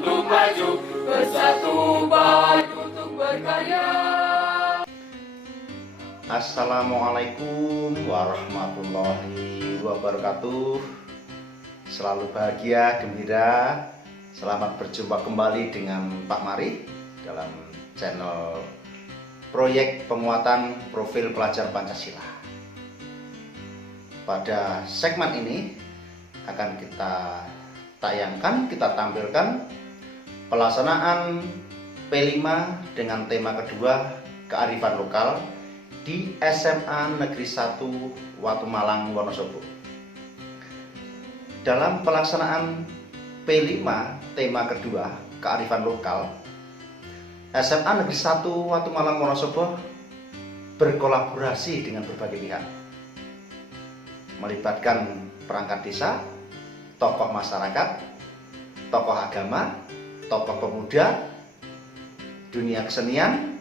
untuk maju, bersatu padu untuk berkarya. Assalamualaikum warahmatullahi wabarakatuh. Selalu bahagia, gembira. Selamat berjumpa kembali dengan Pak Mari dalam channel Proyek Penguatan Profil Pelajar Pancasila. Pada segmen ini akan kita tayangkan, kita tampilkan pelaksanaan P5 dengan tema kedua, kearifan lokal di SMA Negeri 1 Watu Malang, Wonosobo. Dalam pelaksanaan P5 tema kedua, kearifan lokal, SMA Negeri 1 Watu Malang, Wonosobo berkolaborasi dengan berbagai pihak, melibatkan perangkat desa, tokoh masyarakat, tokoh agama, tokoh pemuda, dunia kesenian,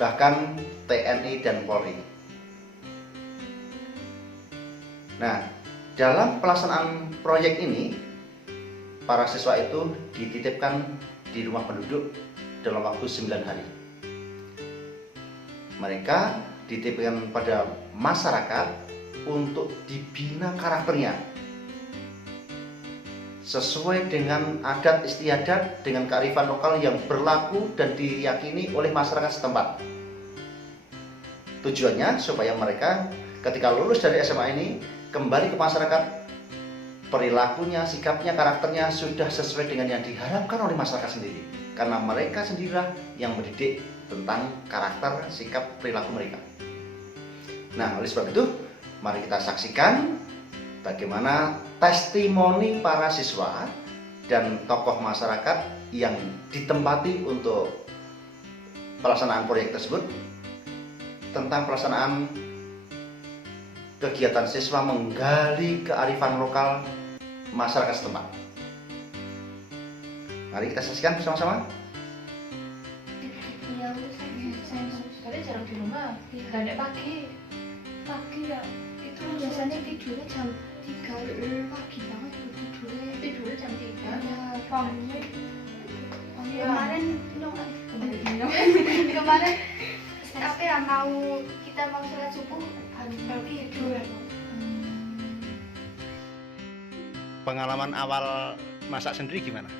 bahkan TNI dan Polri. Nah, dalam pelaksanaan proyek ini, para siswa itu dititipkan di rumah penduduk dalam waktu 9 hari. Mereka dititipkan pada masyarakat untuk dibina karakternya sesuai dengan adat istiadat, dengan kearifan lokal yang berlaku dan diyakini oleh masyarakat setempat. Tujuannya supaya mereka ketika lulus dari SMA ini kembali ke masyarakat, perilakunya, sikapnya, karakternya sudah sesuai dengan yang diharapkan oleh masyarakat sendiri, karena mereka sendirilah yang mendidik tentang karakter, sikap, perilaku mereka. Nah, oleh sebab itu mari kita saksikan bagaimana testimoni para siswa dan tokoh masyarakat yang ditempati untuk pelaksanaan proyek tersebut tentang pelaksanaan kegiatan siswa menggali kearifan lokal masyarakat setempat. Mari kita saksikan bersama-sama. Saya jarang di rumah, tidak pagi ya. Itu biasanya tidurnya jam 3 pagi banget, tidurnya jam 3 ya, bangunnya kemarin tapi ya kita mau sholat subuh baru tidur. Pengalaman awal masak sendiri gimana?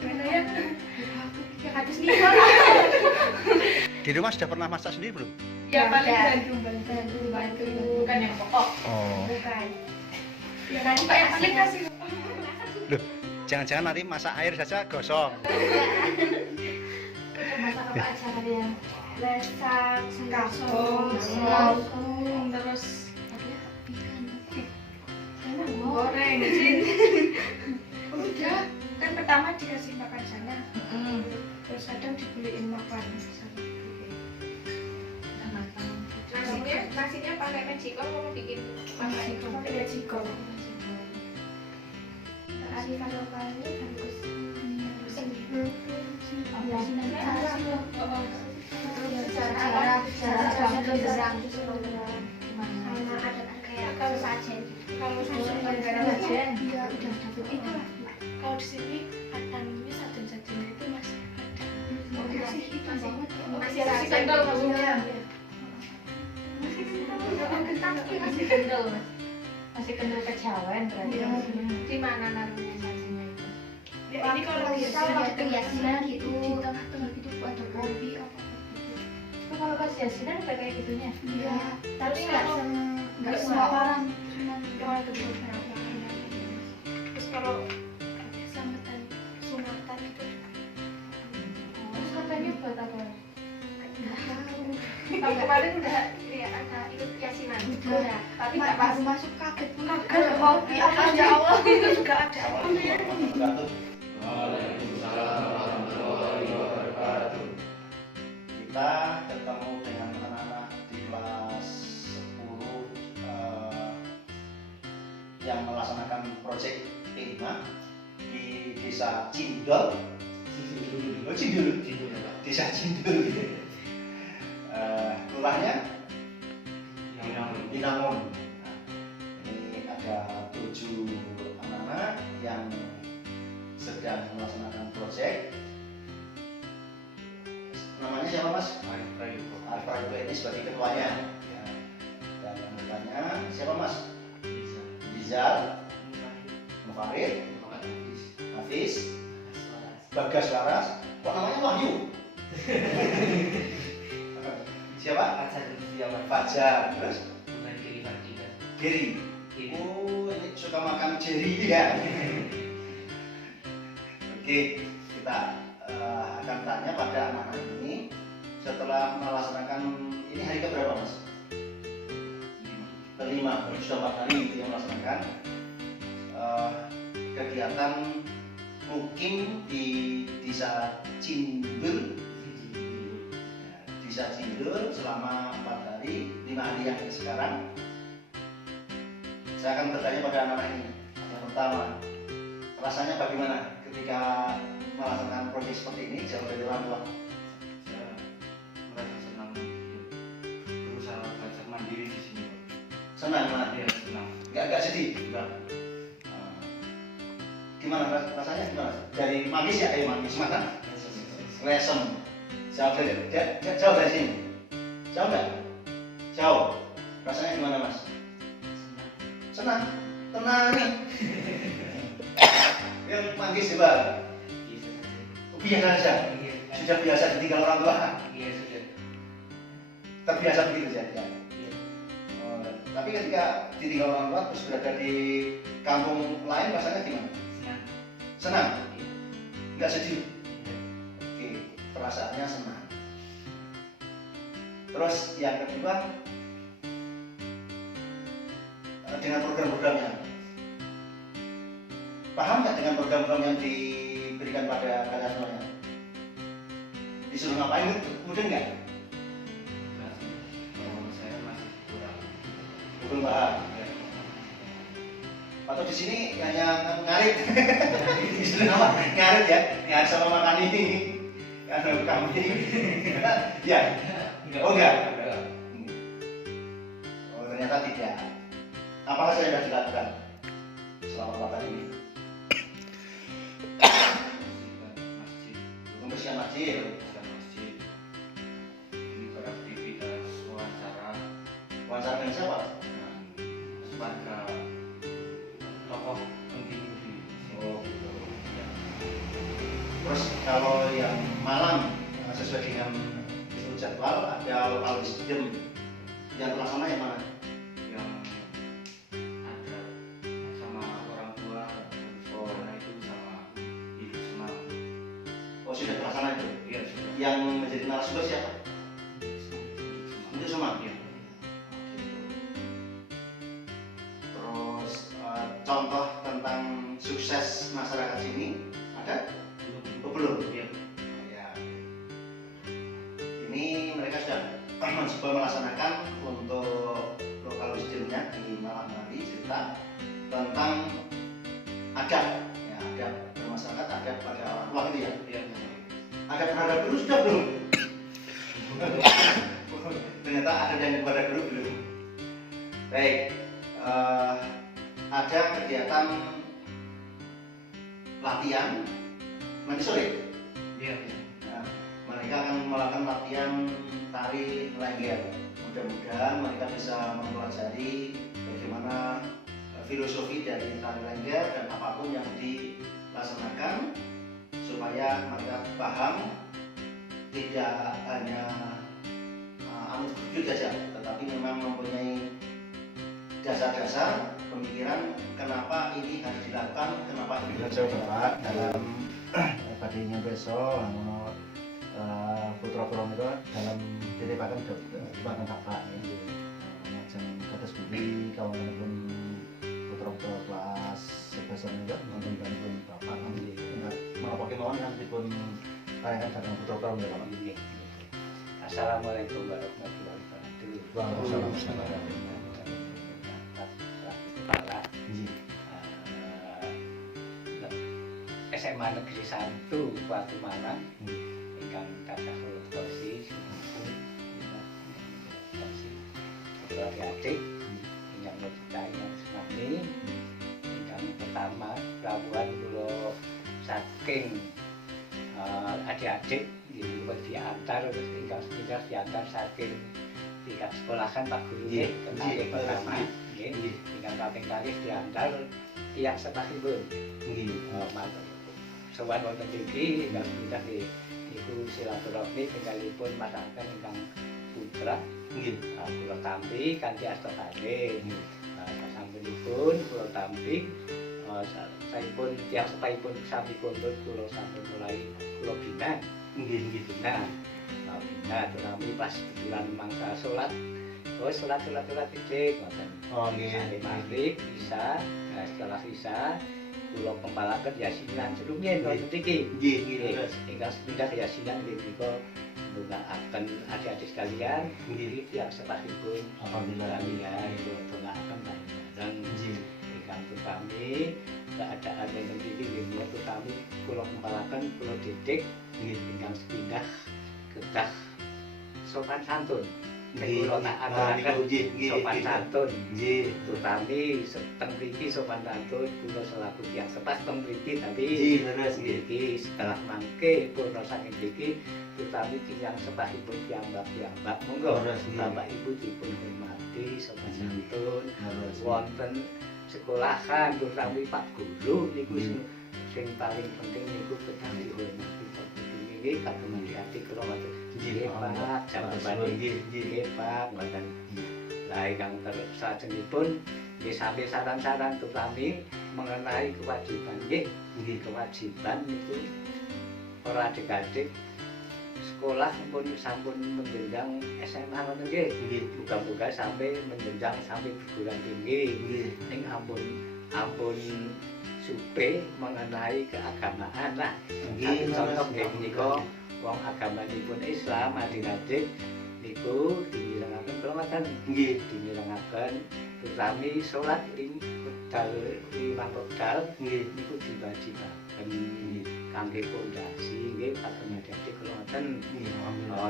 Gimana ya habis nikah. Di rumah sudah pernah masak sendiri belum? Ya paling bantu bukan yang pokok. Oh. Bukan. Ya nanti kayak paling kasih. Loh, jangan-jangan nanti masak air saja gosong. Masak apa aja kalian? Masak kasong, terus ikan goreng, udah kan pertama dikasih makan sana, terus kadang dibeliin makan. Nasinya pakai magicom mau bikin pakai magicom. Kearifan lokalnya bagus. Kalau di sini ini sajen-sajen itu masih ada. Masih kental maksudnya. Masih kental kejawen berarti. Di mana naruhnya sajennya itu? Ya, ini kalau bisa waktu yasinan gitu, di tengah-tengah gitu ada kopi apa. Kalau pas yasinan udah kayak gitunya? Iya. Tapi nggak semua orang, cuma orang beberapa. Terus kalau selamatan sunatan itu, terus katanya buat apa? Nggak tahu. Tahun kemarin udah ya ada ikut yasinan. Udah. Tapi nggak pas masuk kaget. Ada kopi apa ya Allah? Itu juga ada awalnya. Waalaikumsalam warahmatullahi wabarakatuh. Kita ketemu dengan anak-anak di kelas 10 yang melaksanakan proyek P5 di Desa Cindol. Desa Cindol. Kelurahannya Binangun. Nah, ini ada 7 anak-anak yang sedang melaksanakan proyek. Namanya siapa Mas? Arif Prayogo ini sebagai ketuanya. Ya. Dan anggotanya siapa Mas? Rizal, Mufarid, Hafiz, Bagas Laras. Kok namanya Wahyu? Siapa? Fajar. Terus? Giri. Oh, ini suka makan jeri ya. Oke, kita akan tanya pada anak-anak ini setelah melaksanakan ini hari keberapa Mas? Kelima, sudah 4 hari itu yang melaksanakan kegiatan mukim di Desa Cindul. Desa Cindul selama 4 hari, 5 hari yang sekarang. Saya akan bertanya pada anak-anak ini. Yang pertama, rasanya bagaimana ketika melaksanakan proyek seperti ini jauh dari orang tua? Saya merasa senang berusaha belajar mandiri di sini. Senang mana? Iya, senang. Nggak sedih? Enggak. Gimana rasanya gimana? Dari Manggis ya? Manggis mana? Lesem. Jauh dari sini? Jauh nggak? Jauh. Rasanya gimana Mas? Senang? Tenang. Yang Manggis coba? Biasa saja? Sudah biasa ditinggal orang tua? Iya, sudah. Terbiasa begitu saja? Tapi ketika ditinggal orang tua terus berada di kampung lain rasanya gimana? Senang. Senang? Nggak sedih? Oke, perasaannya senang. Terus yang kedua, dengan program-programnya, paham nggak dengan program-program yang diberikan pada kalian semuanya? Disuruh ngapain? Mungkin nggak? Kalau saya masih kurang. Belum paham. Atau di sini hanya ngarit? Disuruh apa? Ngarit ya? Ngarit sama makan ini. Karena kami. Ya. Oh enggak? Oh ternyata tidak. Apa saja yang sudah dilakukan selama 4 hari ini? Masjid. Membersihkan masjid. Masjid. Ini beraktivitas wawancara Wawancara dengan siapa? dengan warga tokoh penting di sini. Oh gitu. Ya. Terus kalau yang malam sesuai dengan jadwal ada local wisdom yang terlaksana yang mana? Yang ada sama orang tua, karena itu sama hidup senang. Oh sudah terlaksana itu. Iya, sudah. Yang menjadi narasumber siapa? Untuk semua. Iya. Terus contoh tentang sukses masyarakat sini ada? Oh, belum. Iya. Ya. Ini mereka sudah mencoba melaksanakan untuk lokal wisdomnya di malam hari cerita tentang adab, ya adab bermasyarakat, adab pada orang tua gitu ya. Iya. Adab terhadap guru sudah belum? Ternyata ada yang kepada guru belum. Baik, ada kegiatan latihan nanti sore. Iya. Nah, mereka akan melakukan latihan tari lengger. Mudah-mudahan mereka bisa mempelajari bagaimana filosofi dari tari lengger dan apapun yang dilaksanakan supaya mereka paham tidak hanya amut bujut saja, tetapi memang mempunyai dasar-dasar pemikiran kenapa ini harus dilakukan, kenapa ini harus dilakukan dalam tadinya besok putra putra itu dalam ditebakan depan kakak ini macam kata budi kawan pun putra putra kelas sebesar itu nonton pun bapak nanti mau pakai mawon nanti pun tayangan dalam putra putra mereka. Assalamualaikum warahmatullahi wabarakatuh. Waalaikumsalam. Kepala SMA Negeri 1 Batu Malang ingkang kathah korupsi adik ingkang menika ingkang semami ingkang pertama Pelabuhan Pulau 1 saking adik-adik dipun diantar ingkang sepindah diantar saking tingkat sekolahan Pak Guru nggih kali pertama nggih ingkang kaping kalih diantar tiyang sepahipun nggih matur sowan wonten mriki ingkang sepindah niku silaturahmi tinggalipun masakan ingkang putra nggih kula tampi kanthi asta kalih sasampunipun kula tampi saipun tiyang sepahipun sami kondur kula sampun mulai kula bina nggih bina terami pas bulan mangsa salat salat titik ngoten nggih maghrib isa setelah isa kula pempalaken yasinan sedurunge wonten mriki nggih ingkang sepindah yasinan nggih menika ndongaaken adik-adik sekalian nggih tiyang sepahipun alhamdulillah kula ndongaaken bareng ingkang tutami keadaan yang mriki nggih tutami kula pempalaken kula didik ingkang sepindah kedah sopan santun kula tak aturaken sopan santun tutami teng mriki sopan santun kula selaku tiyang sepah teng mriki tapi iki setelah mangke purna saking mriki tutami tiyang sepahipun piyambak monggo Bapak Ibu dipun hormati sopan santun wonten sekolahan tutami Pak Guru niku sing paling penting niku kedah dihormati nggih kagem adik kula wonten nggih Pak jabatan nggih Pak wonten la ingkang salajengipun nggih sampe saran-saran tutami mengenai kewajiban nggih kewajiban niku para adik-adik sekolah pun sampun menjenjang SMA ngoten nggih muga-muga sampai menjenjang sampai perguruan tinggi ning ampun supe mengenai keagamaan lah contoh nggih menika wong agamanipun Islam adik-adik niku dimirengaken kula ngoten nggih dimirengaken utami salat wekdal 5 wekdal niku diwajibaken kangge pondasi nggih kagem adik-adik kula ngoten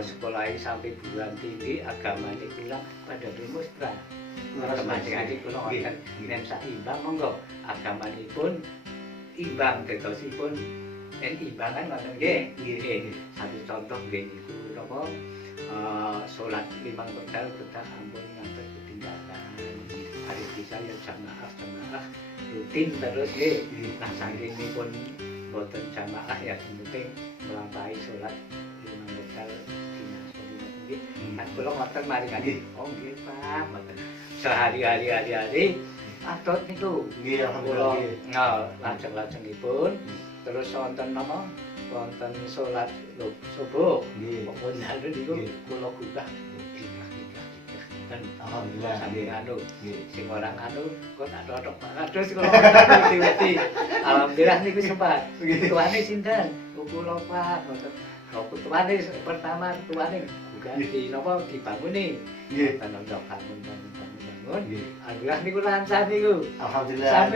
sekolah sampai perguruan tinggi agamane kula pada demonstran adik-adik kula ngoten yen saimbang monggo agamanipun imbang gedosipun imbangan ngoten nggih satu contoh nggih niku napa salat 5 wekdal kedah ampun ngantos ketinggalan hari bisa ya jamaah rutin terus nggih nah saking boten jamaah ya penting melampaui salat 5 wekdal nggih kan kula ngoten mari kanthi oh nggih Pak mboten sehari-hari atot niku nggih alhamdulillah lajeng-lajengipun terus wonten napa wonten salat subuh nggih pun anu niku kula gugah alhamdulillah sampeyan anu sing orang anu kok tak totok Pak terus kula ngerti alhamdulillah niku sempat tuane sinten kula Pak ngoten tuane pertama tuane ganti napa dibanguni nggih tanah bangun alhamdulillah niku lancar niku alhamdulillah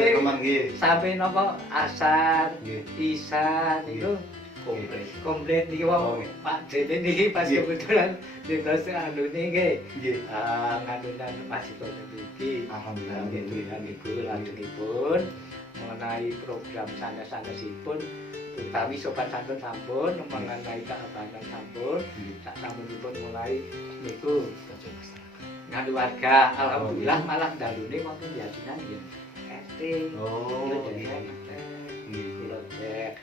sampai napa asar isya niku komplit niki wong Pak Dene niki pas kebetulan dinas anu niki nganunan masih niki alhamdulillah niku lajengipun mengenai program sanes-sanesipun utami sopan santun sampun mengenai keagamaan sampun sak sampunipun mulai niku ngadu warga alhamdulillah malah dalune wonten yasinan nggih RT kula cek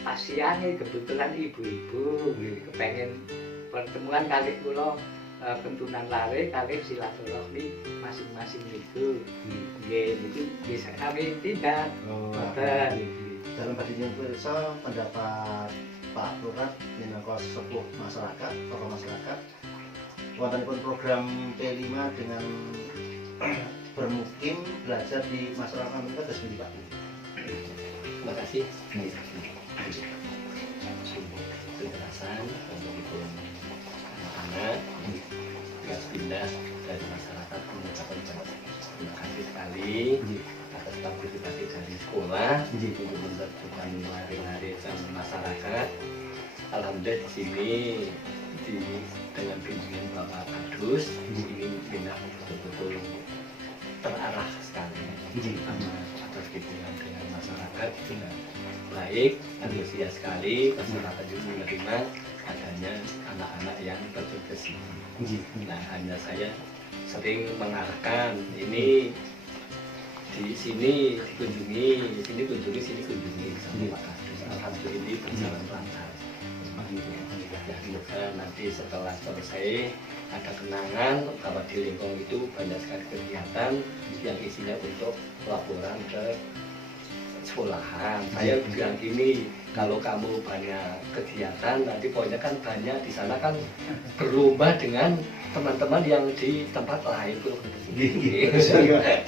pasiane kebetulan ibu-ibu kepengen pertemuan kali kula kentunan lare kali silaturahmi masing-masing niku nggih niku bisa kami tindak mboten dalam badinya pirsa pendapat Pak Lurah minangka sepuh masyarakat, tokoh masyarakat wontenipun program P5 dengan bermukim belajar di masyarakat kita terus Pak. Terima kasih. Penjelasan untuk anak-anak yang pindah dari masyarakat mengucapkan terima kasih sekali atas partisipasi dari sekolah untuk menerjunkan lari-lari sama masyarakat. Alhamdulillah di sini dengan bimbingan Bapak Kadus ini pindah betul-betul terarah sekali. Atas dengan masyarakat dengan baik, antusias sekali, masyarakat juga menerima adanya anak-anak yang terjun ke sini. Nah, hanya saya sering mengarahkan ini di sini dikunjungi, di sini kunjungi, sini kunjungi sama Pak Kadus. Alhamdulillah ini berjalan lancar. Ya, semoga nanti setelah selesai ada kenangan bahwa di Lingkong itu banyak sekali kegiatan yang isinya untuk laporan ke sekolahan. Saya bilang gini, kalau kamu banyak kegiatan nanti pokoknya kan banyak di sana kan berlomba dengan teman-teman yang di tempat lain tuh. Ya, semoga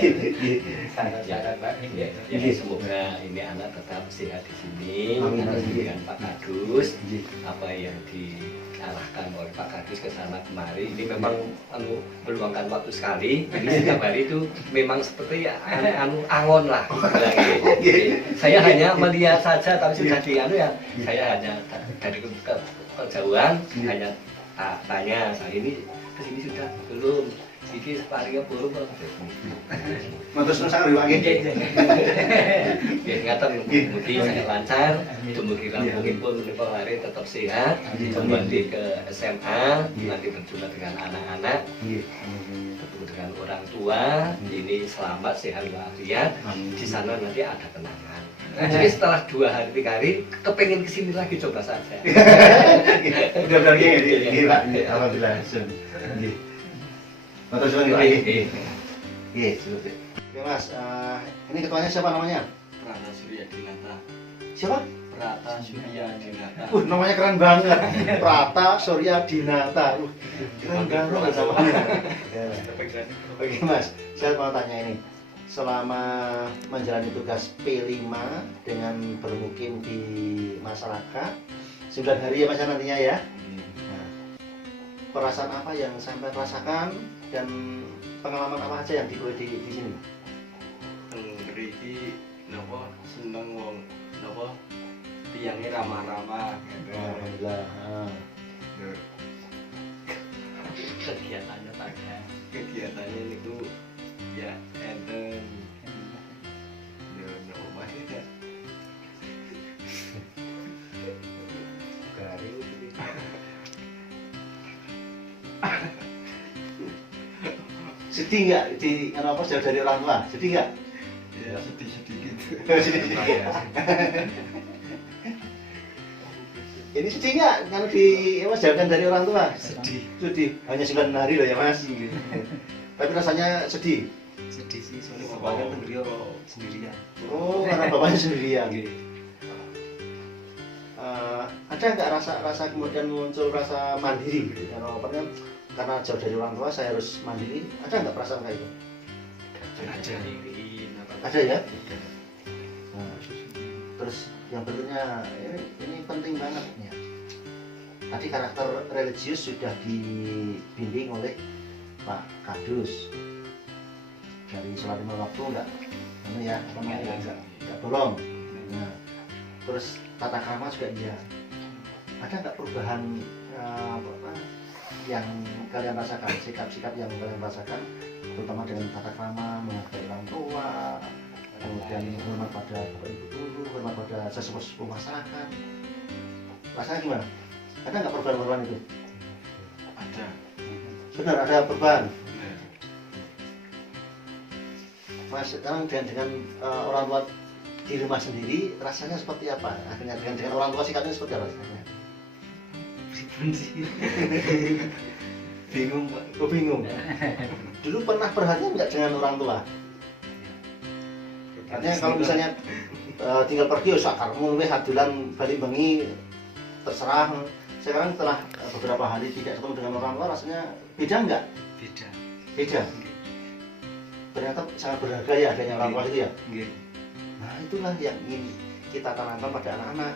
ini anak tetap sehat di sini dengan Pak Kadus. Apa yang diarahkan oleh Pak Kadus ke sana kemari ini memang meluangkan waktu sekali. Jadi setiap hari itu memang seperti angon lah. Saya hanya melihat saja tapi sudah di ya. Saya hanya dari kejauhan hanya tanya saya ini kesini sudah belum, ini separinya belum. Terus sangat riwang ini. Ingatan mungkin sangat lancar, dumugi mungkin pun hari tetap sehat, kembali ke SMA, nanti berjumpa dengan anak-anak, ketemu dengan orang tua, ini selamat sehat walafiat, di sana nanti ada kenangan. Jadi setelah 2 hari 3 hari, kepengen kesini lagi coba saja. Udah ya, Pak. Alhamdulillah. Matur suwun lagi. Iya, oke Mas, ini ketuanya siapa namanya? Prata Surya Dinata. Siapa? Prata Surya Dinata. Namanya keren banget. Prata Surya Dinata. Keren banget namanya. Oke Mas, saya mau tanya ini. Selama menjalani tugas P5 dengan bermukim di masyarakat 9 hari ya Mas nantinya ya. Nah, perasaan apa yang sampai rasakan dan pengalaman apa aja yang dibuat di sini? Ngriki napa seneng wong napa tiyangé ramah-ramah gitu. Alhamdulillah. Kegiatannya tanya. Kegiatannya itu ya enten ya omah ya. Garing gitu. Sedih nggak di apa jauh dari orang tua? Sedih nggak? Ya sedih-sedih gitu. Ini sedih nggak kalau di Mas jauhkan dari orang tua? Sedih. Sedih. Hanya 9 hari loh ya Mas. Tapi rasanya sedih. Sedih sih soalnya bapaknya kan beliau sendirian. Oh, karena bapaknya sendirian. Ada nggak rasa kemudian muncul rasa mandiri gitu? Karena jauh dari orang tua saya harus mandiri. Ada nggak perasaan kayak itu? Ada ya. Nah, terus yang berikutnya ini penting banget ya. Tadi karakter religius sudah dibimbing oleh Pak Kadus. Dari sholat 5 waktu enggak bolong. Nah, terus tata krama juga iya. Ada nggak perubahan yang kalian rasakan, sikap-sikap yang kalian rasakan, terutama dengan tata krama, menghargai orang tua, kemudian hormat pada bapak ibu guru, hormat pada sesepuh masyarakat. Rasanya gimana? Ada nggak perubahan-perubahan itu? Ada. Benar ada perubahan. Benar. Mas sekarang dengan orang tua di rumah sendiri rasanya seperti apa? Akhirnya dengan orang tua sikapnya seperti apa rasanya? Bingung Pak. Oh, bingung. Dulu pernah perhatian nggak dengan orang tua? Artinya kalau misalnya tinggal pergi, sakarmu weh hadulan balik bengi terserah. Sekarang setelah beberapa hari tidak ketemu dengan orang tua rasanya beda nggak? Beda. Beda. Ternyata sangat berharga ya adanya orang tua itu ya. Nggih. Nah itulah yang ingin kita tanamkan pada anak-anak,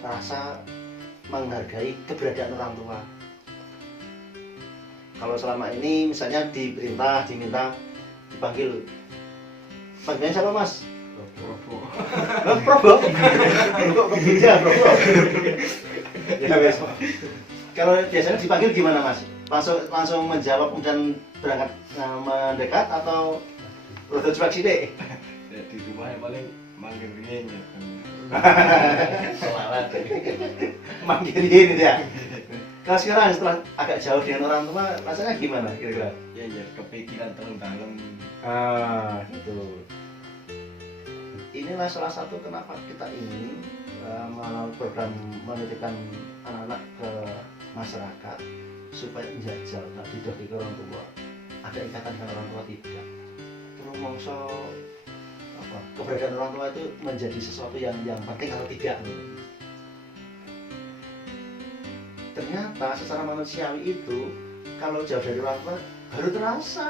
rasa menghargai keberadaan orang tua. Kalau selama ini misalnya diminta dipanggil, panggilannya siapa Mas? Probo. Probo. Kok beda Probo? Ya wes. Kalau biasanya dipanggil gimana Mas? Langsung menjawab dan berangkat mendekat atau rada cuek sithik? di rumah yang paling manggil ringin ya. Selamat. Manggil ini ya. Kalau sekarang setelah agak jauh dengan orang tua, rasanya gimana kira-kira? Ya kepikiran dalam. Itu. Inilah salah satu kenapa kita ingin melalui program menitipkan anak-anak ke masyarakat supaya menjajal, tak didaki ke orang tua. Ada ikatan dengan orang tua tidak. Terus mongso apa? Keberadaan orang tua itu menjadi sesuatu yang penting kalau tidak. Ternyata secara manusiawi itu kalau jauh dari orang tua baru terasa.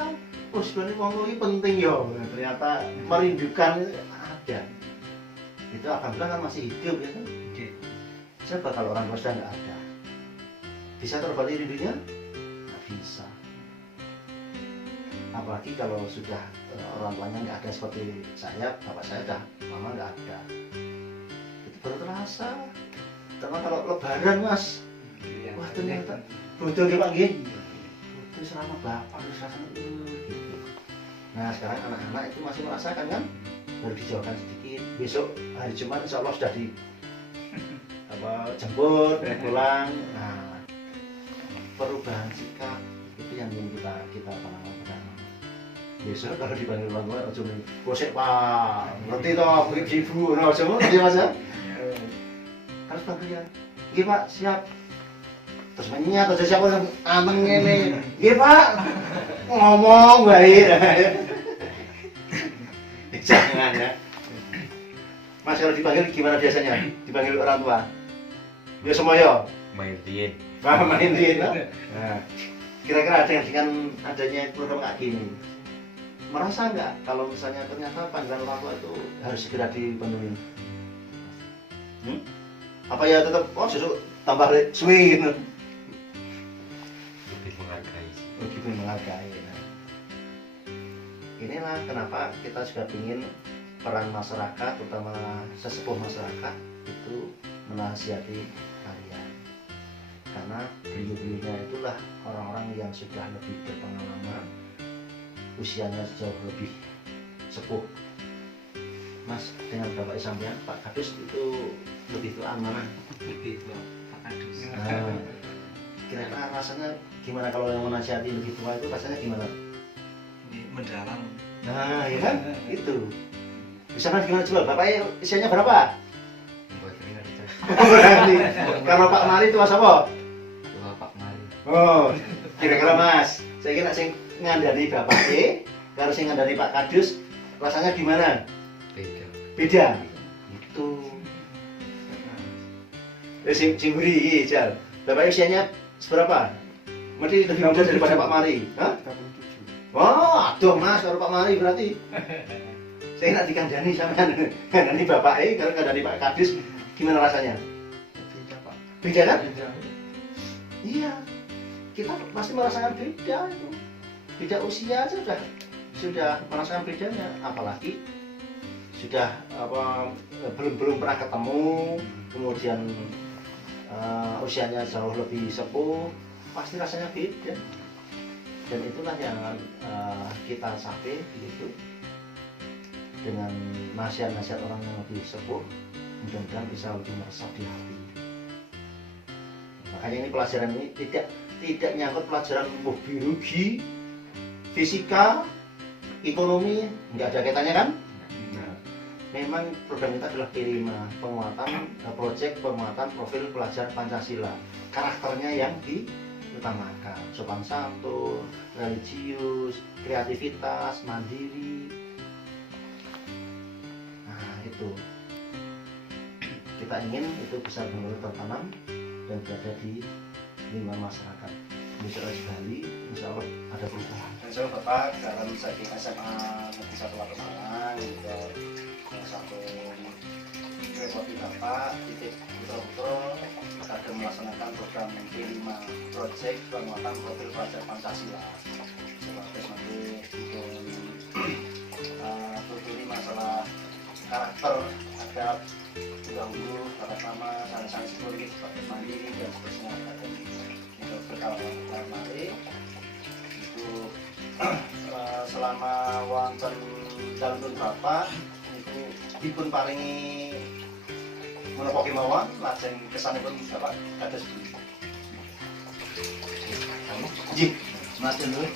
Oh sebenarnya wong ini penting ya. Ternyata merindukan ada. Itu alhamdulillah kan masih hidup ya kan. Coba kalau orang tua sudah nggak ada, bisa terbalik rindunya? Nggak bisa. Apalagi kalau sudah orang tuanya nggak ada seperti saya, bapak saya dah, mama nggak ada. Itu baru terasa. Terutama kalau lebaran mas, wah ternyata butuh ya pak gini. Butuh selama bapak harus rasanya gitu. Nah sekarang anak-anak itu masih merasakan kan, baru dijauhkan sedikit. Besok hari Jumat insya Allah sudah di jemput pulang. Nah perubahan sikap itu yang ingin kita tanamkan. Besok kalau dipanggil orang tua ojo nih gosek pak ngerti toh ibu no semua ngerti mas ya harus panggil ya iya pak siap terus menyat aja siapa yang anteng ini iya pak ngomong baik jangan ya mas. Kalau dipanggil gimana biasanya dipanggil orang tua ya semuanya Main tin. main din. Nah kira-kira dengan adanya program kayak gini merasa nggak kalau misalnya ternyata panggilan orang tua itu harus segera dipenuhi? Apa ya tetap susu tambah suwi gitu? Lebih menghargai. Lebih menghargai. Nah. Inilah kenapa kita juga ingin peran masyarakat, terutama sesepuh masyarakat itu menasihati kalian. Karena beliau-beliaunya itulah orang-orang yang sudah lebih berpengalaman, usianya jauh lebih sepuh. Mas dengan bapak sampean Pak Kadus itu lebih tua mana? Lebih tua Pak Kadus. Nah, kira-kira rasanya gimana kalau yang menasihati lebih tua itu rasanya gimana? Mendalam. Nah ya kan itu. Misalkan gimana coba bapaknya usianya berapa? Berarti kalau Pak Mari tua siapa? Tua Pak Mari. Oh kira-kira Mas saya kira sing ngandani bapak kalau sing ngandani Pak Kadus rasanya gimana? Beda itu sing buri Jal bapak usianya seberapa? Mesti lebih muda daripada Pak Mari. Hah? Wah aduh mas kalau Pak Mari berarti saya nak dikandani sama ngandani bapak kalau ngandani Pak Kadus gimana rasanya? Beda Pak. Beda kan? Iya kita pasti merasakan beda itu. Beda usia aja sudah merasakan bedanya, apalagi sudah belum pernah ketemu, kemudian usianya jauh lebih sepuh, pasti rasanya beda. Dan itulah yang kita capai gitu dengan nasihat-nasihat orang yang lebih sepuh, mudah-mudahan bisa lebih meresap di hati. Makanya ini pelajaran ini tidak nyangkut pelajaran biologi, fisika, ekonomi, nggak ada kaitannya kan? Memang program kita adalah P5, penguatan proyek penguatan profil pelajar Pancasila. Karakternya yang diutamakan, sopan santun, religius, kreativitas, mandiri. Nah itu kita ingin itu bisa benar-benar tertanam dan berada di lingkungan masyarakat. Besok lagi Bali, insya Allah ada perubahan. Insya Allah Bapak dalam saya SMA Negeri 1 Wates Malang juga salah satu repoti Bapak titik betul-betul agar melaksanakan program P5 Project Penguatan Profil Pelajar Pancasila. Sebagai nanti tuturi masalah karakter adab dahulu, tata nama, sains psikologis sebagai mandiri dan seterusnya. Untuk berkawan mari itu selama wonten dalam Bapak dipun paringi menapa kemawon lajeng kesanipun Bapak kados pundi. Nggih, matur nuwun.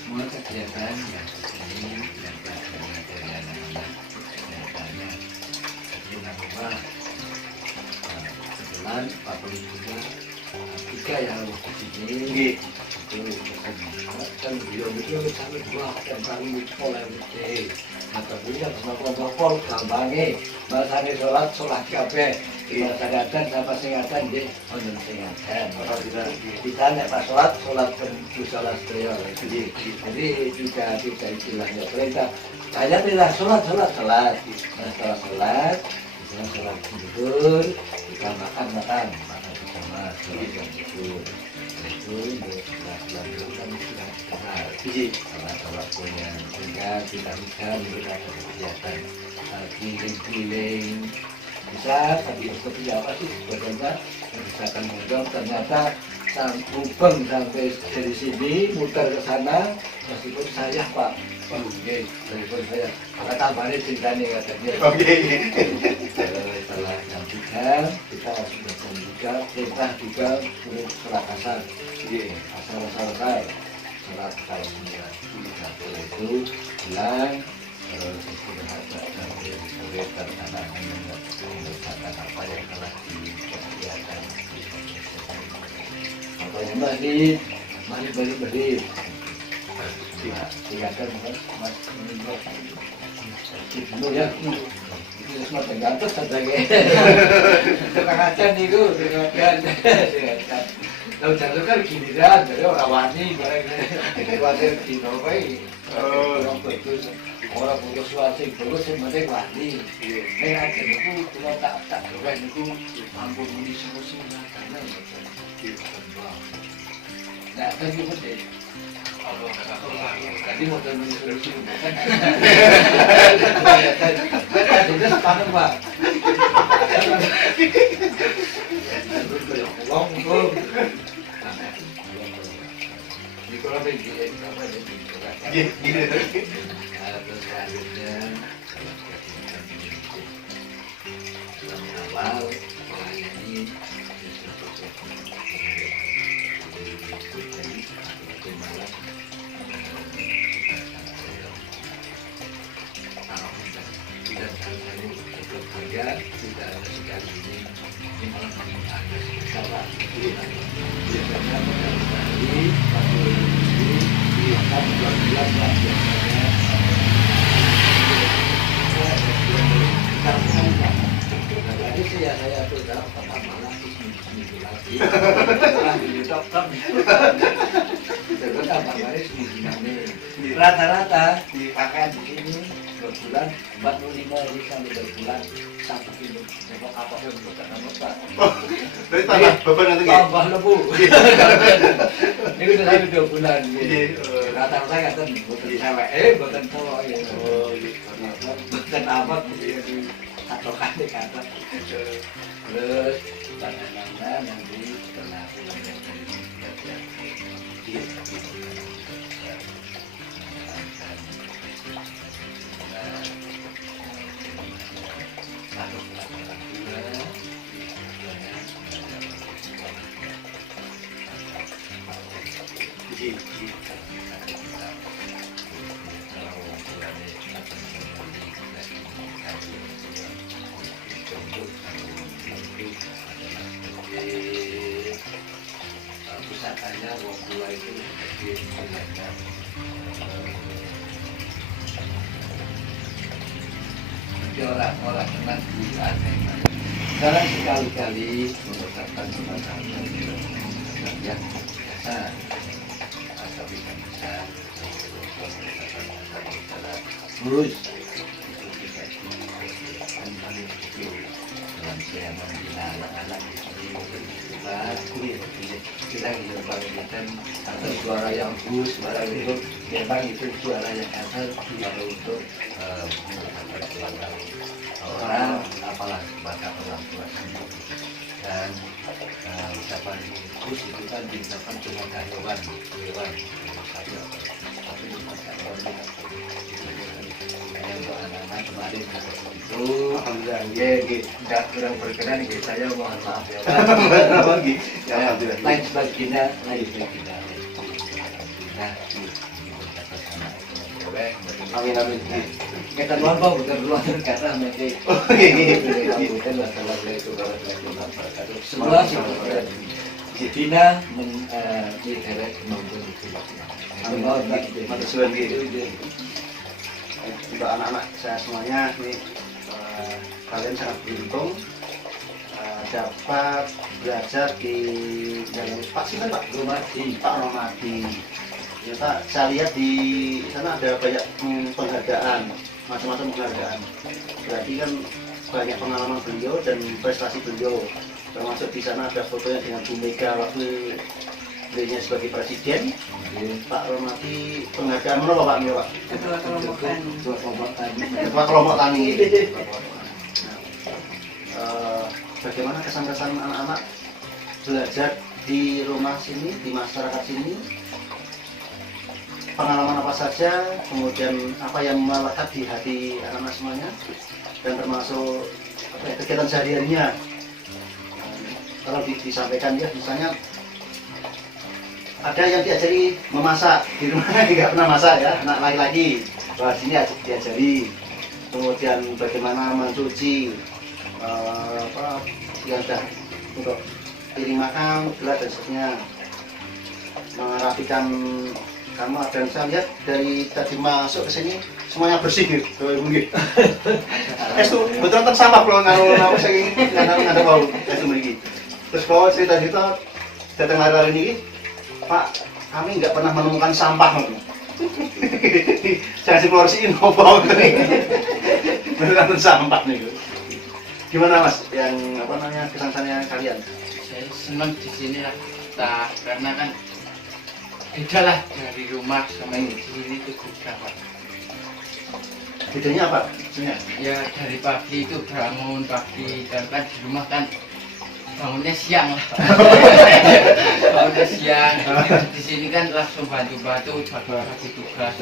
Semua kegiatan yang ini yang pelajaran dari anak-anak biasanya rumah kebetulan Pak Poli juga tiga yang harus di sini itu kan beliau sampai dua dan kami mulai maka beliau sama kelompok gampange bahasane sholat kabeh Masyarakat sama singatan di orang singatan. Kita nek pas sholat salah sedaya. Jadi juga kita istilahnya perintah. Saya tidak sholat. Setelah sholat tidur, kita makan bersama sholat yang tidur. Itu setelah tidur kami sudah kenal. Sholat punya sehingga kita kegiatan keliling. Bisa tapi seperti apa sih sebetulnya misalkan modal ternyata Ubeng sampai dari sini muter ke sana meskipun saya Pak meskipun saya tambahnya ceritanya katanya setelah jam 3 kita sudah jam 3 perintah juga untuk sholat asar asar sholat asar 9 itu pulang terus istirahat sampai sore tertanam mengerjakan apa yang telah dikerjakan apa yang masih beri tinggalkan mas menimba itu ya itu semua tergantung sebagai ketengahan itu dengan kalau jatuh kan giliran dari orang wani barang di Norway orang bagus orang putus suasana bagus yang penting wani ini aja itu kalau tak doa itu mampu muni semua karena nah kan itu deh tadi mau muni semua kan ada sepakat Pak ngomong di kolam begini apa ini terus selanjutnya awal melayani tidak ada sekali ini malah ada salah biasanya sekali akan bulan biasanya tadi saya sudah malam seminggu lagi setelah di dokter terus apa rata-rata dipakai di sini berbulan 45 hari sampai berbulan 1 kilo. Sebab apa yang bukan Pak? Dari tambah beban nanti tambah lebu. Ini udah sampai 2 bulan. Rata-rata kata bukan cewek, bukan cowok ya. Oh, bukan apa atau kali kata. Terus bagaimana nanti setelah bulan orang-orang kena bulan. Sekarang sekali-kali mengucapkan pembahasan yang biasa atau bisa terus dalam saya membina anak-anak kita ingin bangkitkan atau suara yang bagus, suara itu memang itu suara yang asal kalau untuk orang apalah baca orang tua sendiri dan ucapan bagus itu kan diucapkan cuma hewan saja tapi diucapkan orang untuk anak-anak kemarin itu alhamdulillah tidak kurang berkenan saya mohon maaf ya lain sebagainya amin amin kita luar bau bukan luar karena mereka bukan wassalamualaikum warahmatullahi wabarakatuh semua Dina mendirect maupun manusia gitu. Untuk anak-anak saya semuanya ini kalian sangat beruntung dapat belajar di dalam Pak Sinten Pak Romadi. Ya Pak, saya lihat di sana ada banyak penghargaan, macam-macam penghargaan. Berarti kan banyak pengalaman beliau dan prestasi beliau. Termasuk di sana ada fotonya dengan Bu Mega waktu beliau sebagai presiden. Pak Romadi penghargaan berapa Pak Mio Pak? Ketua kelompok tani. Bagaimana kesan-kesan anak-anak belajar di rumah sini, di masyarakat sini? Pengalaman apa saja, kemudian apa yang melekat di hati anak-anak semuanya, dan termasuk kegiatan sehari-harinya. Kalau disampaikan ya, misalnya ada yang diajari memasak di rumahnya tidak pernah masak ya, anak laki-laki. Wah, sini diajari. Kemudian bagaimana mencuci yang sudah untuk piring makan, gelas dan seterusnya. Merapikan kamar, dan saya lihat dari tadi masuk ke sini semuanya bersih gitu. Itu betul kan sama kalau ngaruh saya ingin nggak bau itu begini. Terus bawa cerita datang hari ini, Pak, kami nggak pernah menemukan sampah. Saya eksplorasiin mau bau beneran sampah nih. Gimana Mas yang kesan-kesannya kalian? Saya senang di sini lah, karena kan beda lah dari rumah sama di sini itu beda Pak. Bedanya apa? Ya dari pagi itu bangun pagi, dan kan di rumah kan bangunnya siang lah. Bangunnya siang. Di sini kan langsung bantu-bantu bagi tugas.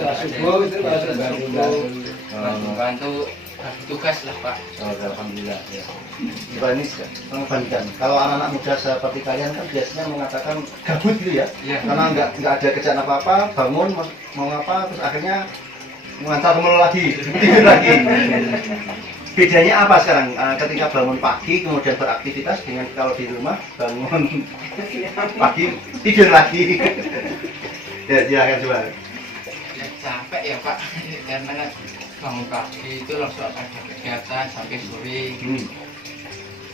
Bantu bagi tugas lah Pak. Alhamdulillah ya. Membandingkan. Kalau anak-anak muda seperti kalian kan biasanya mengatakan gabut gitu ya. Iya. Karena nggak ada kerjaan apa-apa, bangun mau apa, terus akhirnya mengantar temen lagi, tidur lagi. Bedanya apa sekarang ketika bangun pagi kemudian beraktivitas dengan kalau di rumah bangun pagi tidur lagi? Ya, silakan coba. Ya capek ya Pak, karena kan bangun pagi itu langsung ada kegiatan sampai sore.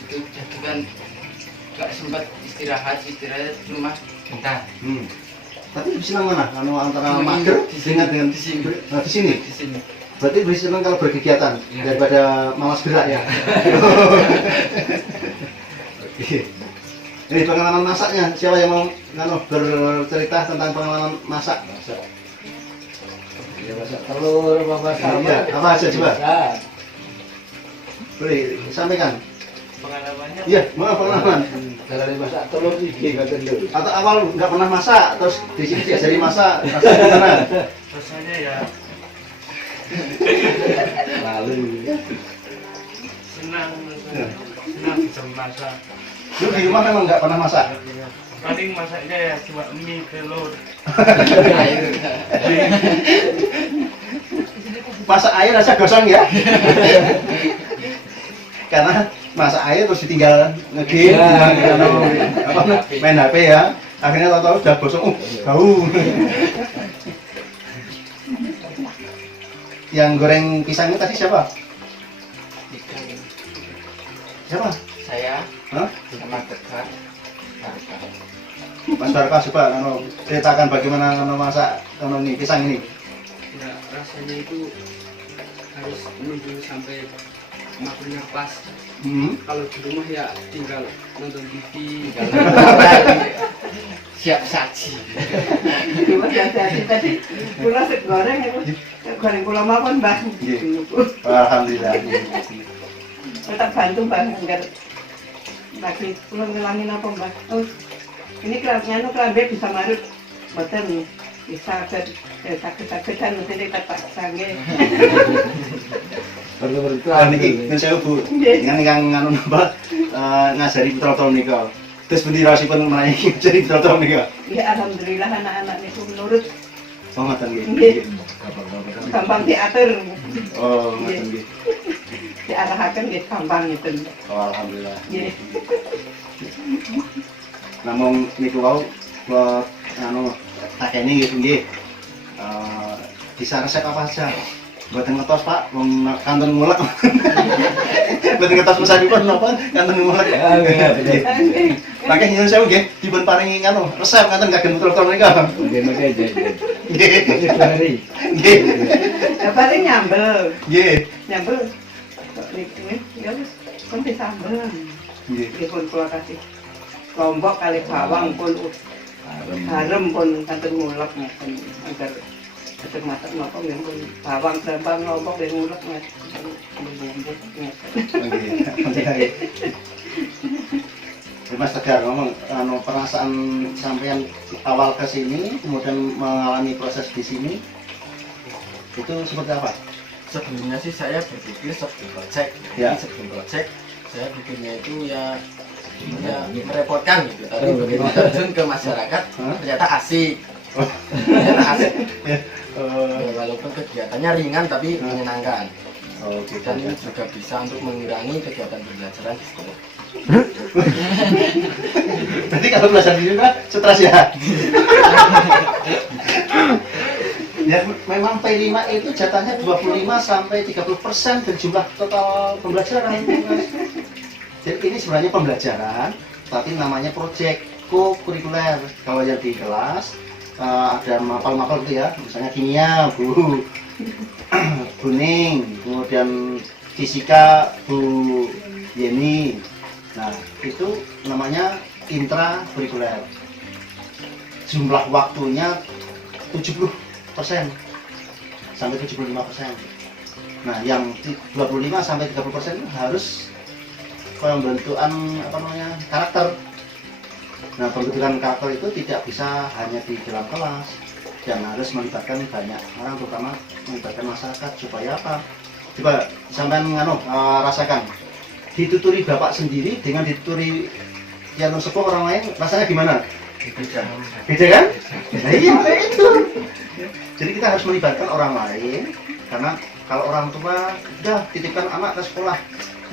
Itu jadi kan nggak sempat istirahat di rumah bentar. Tapi lebih senang mana? Antara mager dengan di sini. Nah, di sini. Di sini. Berarti lebih senang kalau berkegiatan daripada malas gerak ya. Oke. Ini pengalaman masaknya. Siapa yang mau bercerita tentang pengalaman masak? Ya masak telur, masak Iya, apa aja coba? Boleh sampaikan. Pengalamannya? Iya, mau pengalaman. Kalau masak telur iki ngoten lho. Atau awal nggak pernah masak, terus di sini diajari masak, masak gimana? Rasanya ya Lalu senang bisa masak. Lu di rumah memang nggak pernah masak? Paling masaknya ya cuma mie, telur. Masak air rasa gosong ya? Karena masak air terus ditinggal ngegame, main HP ya. Akhirnya tahu-tahu udah gosong, bau. Yang goreng pisang itu tadi siapa? Siapa? Saya Hah? sama dekat. Mas Barka, coba ceritakan bagaimana masak ini pisang ini. Ya rasanya itu harus menunggu sampai makannya pas. Kalau di rumah ya tinggal nonton TV. Siap saji. Cuma hati-hati tadi kula sik goreng itu goreng kula mawon Mbah. Alhamdulillah. Tetap bantu Mbah agar lagi kula ngilangin apa Mbah. Oh, ini kelambe bisa marut mboten bisa sakit-sakitan mesti kata sange. Niki men sewu Bu. Dengan ingkang nganu napa ngajari putra-putra menika. Terus pundi rasipun menawi ngajari putra-putra menika? Ya alhamdulillah anak-anak niku menurut Oh, ngoten nggih. nggih gampang diatur. Oh, ngoten nggih. Diarahaken nggih gampang ngeten. Oh, alhamdulillah. Nggih. Namung niku wau anu takene nggih. Bisa resep apa saja? Mboten ngetos Pak, wong kanten ngulek. Mboten ngetos pesanipun napa kanten ngulek. Mangke nyuwun sewu nggih, dipun paringi anu resep kanten kagem putra-putra menika. Nggih. Nggih. Ya paling nyambel. Nggih. Nyambel. Ini ya wis kon disambel. Nggih. Nggih pun kula kasih lombok kali bawang pun garam pun kanten ngulek ngeten agar ketek masak napa nggih pun bawang brambang lombok nggih ngulek ngeten bumbu ngeten. Mas Tegar ngomong anu perasaan sampean awal ke sini kemudian mengalami proses di sini itu seperti apa? Sebelumnya sih saya berpikir sebelum project, Ya. sebelum project saya bikinnya itu ya merepotkan gitu. Tapi begitu terjun ke masyarakat ternyata asik. Ternyata asik. Ya, walaupun kegiatannya ringan tapi menyenangkan. Oh, gitu. Dan ini juga bisa untuk mengurangi kegiatan pembelajaran di sekolah. Berarti kalau belajar di rumah stres ya? Ya memang P5 itu jatahnya 25 sampai 30% dari jumlah total pembelajaran. Jadi ini sebenarnya pembelajaran, tapi namanya proyek co-kurikuler. Kalau yang di kelas ada mapel-mapel gitu ya, misalnya kimia, Bu Kuning, kemudian fisika Bu Yeni. Nah, itu namanya intrakurikuler. Jumlah waktunya 70% sampai 75%. Nah, yang 25 sampai 30% itu harus pembentukan karakter. Nah, pembentukan karakter itu tidak bisa hanya di dalam kelas, dan harus melibatkan banyak orang, terutama melibatkan masyarakat supaya apa? Coba sampean rasakan. Dituturi bapak sendiri dengan dituturi yang sepuh orang lain rasanya gimana? Beda kan? Nah iya itu. Jadi kita harus melibatkan orang lain karena kalau orang tua udah titipkan anak ke sekolah,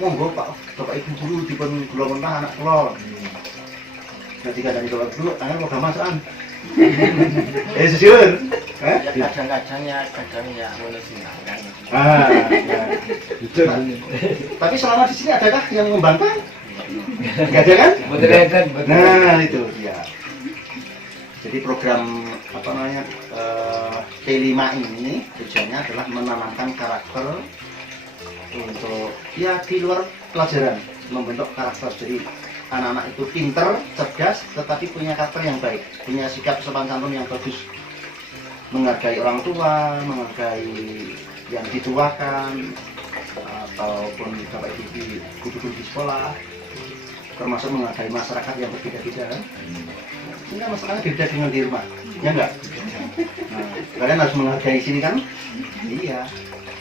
monggo Pak Bapak Ibu guru dipun kula mentah anak kula. Nah jika dari kula dulu tangan kok masaan. Jujur. Ya kadang-kadang ya menyenangkan. Ya. Betul. Tapi selama di sini adakah yang membantah? Enggak ada kan? Betul. Nah, itu dia. Jadi program P5 ini tujuannya adalah menanamkan karakter untuk ya di luar pelajaran, membentuk karakter. Jadi anak-anak itu pinter, cerdas, tetapi punya karakter yang baik, punya sikap sopan santun yang bagus, menghargai orang tua, menghargai yang dituakan, ataupun bapak ibu guru di sekolah, termasuk menghargai masyarakat yang berbeda-beda. Ini kan masalahnya beda dengan di rumah, ya enggak? Nah, kalian harus menghargai sini kan? Iya.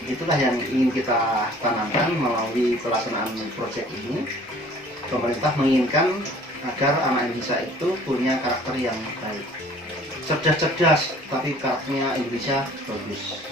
Itulah yang ingin kita tanamkan melalui pelaksanaan proyek ini. Pemerintah menginginkan agar anak Indonesia itu punya karakter yang baik, cerdas-cerdas, tapi karakternya Indonesia bagus.